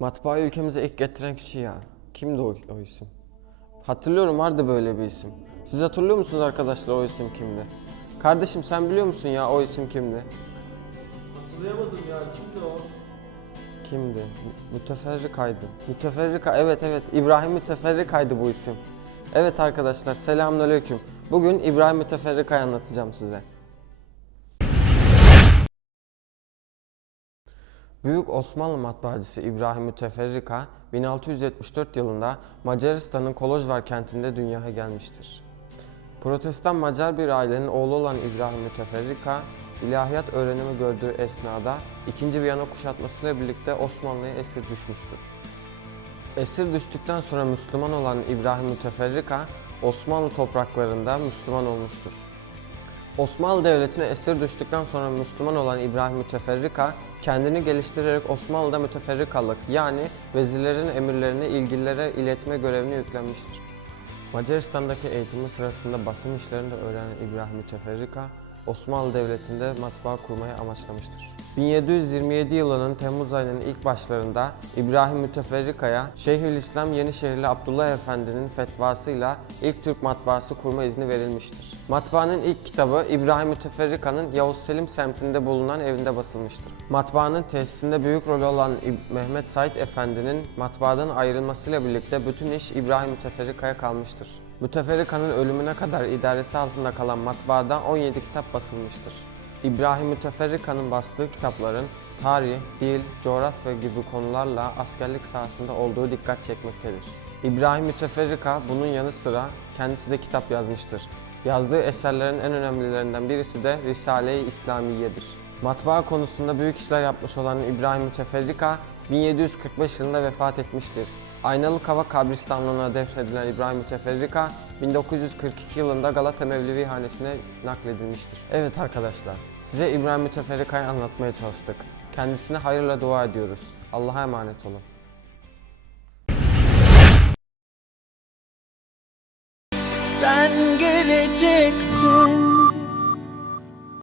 Matbaayı ülkemize ilk getiren kişi ya. Kimdi o, o isim? Hatırlıyorum vardı böyle bir isim. Siz hatırlıyor musunuz arkadaşlar o isim kimdi? Kardeşim sen biliyor musun ya o isim kimdi? Hatırlayamadım ya. Kimdi o? Kimdi? Mü- Müteferrikaydı. Müteferrika evet evet İbrahim Müteferrikaydı bu isim. Evet arkadaşlar selamünaleyküm. Bugün İbrahim Müteferrika'yı anlatacağım size. Büyük Osmanlı matbaacısı İbrahim Müteferrika 1674 yılında Macaristan'ın Kolozvar kentinde dünyaya gelmiştir. Protestan Macar bir ailenin oğlu olan İbrahim Müteferrika, ilahiyat öğrenimi gördüğü esnada 2. Viyana kuşatmasıyla birlikte Osmanlı'ya esir düşmüştür. Esir düştükten sonra Müslüman olan İbrahim Müteferrika, Osmanlı topraklarında Müslüman olmuştur. Osmanlı Devleti'ne esir düştükten sonra Müslüman olan İbrahim Müteferrika, kendini geliştirerek Osmanlı'da müteferrikalık yani vezirlerin emirlerini ilgililere iletme görevini yüklenmiştir. Macaristan'daki eğitimi sırasında basım işlerini de öğrenen İbrahim Müteferrika, Osmanlı Devleti'nde matbaa kurmayı amaçlamıştır. 1727 yılının Temmuz ayının ilk başlarında İbrahim Müteferrika'ya Şeyhülislam Yenişehirli Abdullah Efendi'nin fetvasıyla ilk Türk matbaası kurma izni verilmiştir. Matbaanın ilk kitabı İbrahim Müteferrika'nın Yavuz Selim semtinde bulunan evinde basılmıştır. Matbaanın tesisinde büyük rolü olan Mehmet Said Efendi'nin matbaadan ayrılmasıyla birlikte bütün iş İbrahim Müteferrika'ya kalmıştır. Müteferrika'nın ölümüne kadar idaresi altında kalan matbaada 17 kitap basılmıştır. İbrahim Müteferrika'nın bastığı kitapların tarih, dil, coğrafya gibi konularla askerlik sahasında olduğu dikkat çekmektedir. İbrahim Müteferrika bunun yanı sıra kendisi de kitap yazmıştır. Yazdığı eserlerin en önemlilerinden birisi de Risale-i İslamiye'dir. Matbaa konusunda büyük işler yapmış olan İbrahim Müteferrika 1745 yılında vefat etmiştir. Aynalı Kava kabristanlığına defnedilen İbrahim Müteferrika 1942 yılında Galata Mevlevi Hanesi'ne nakledilmiştir. Evet arkadaşlar, size İbrahim Müteferrika'yı anlatmaya çalıştık. Kendisine hayırla dua ediyoruz. Allah'a emanet olun. Sen geleceksin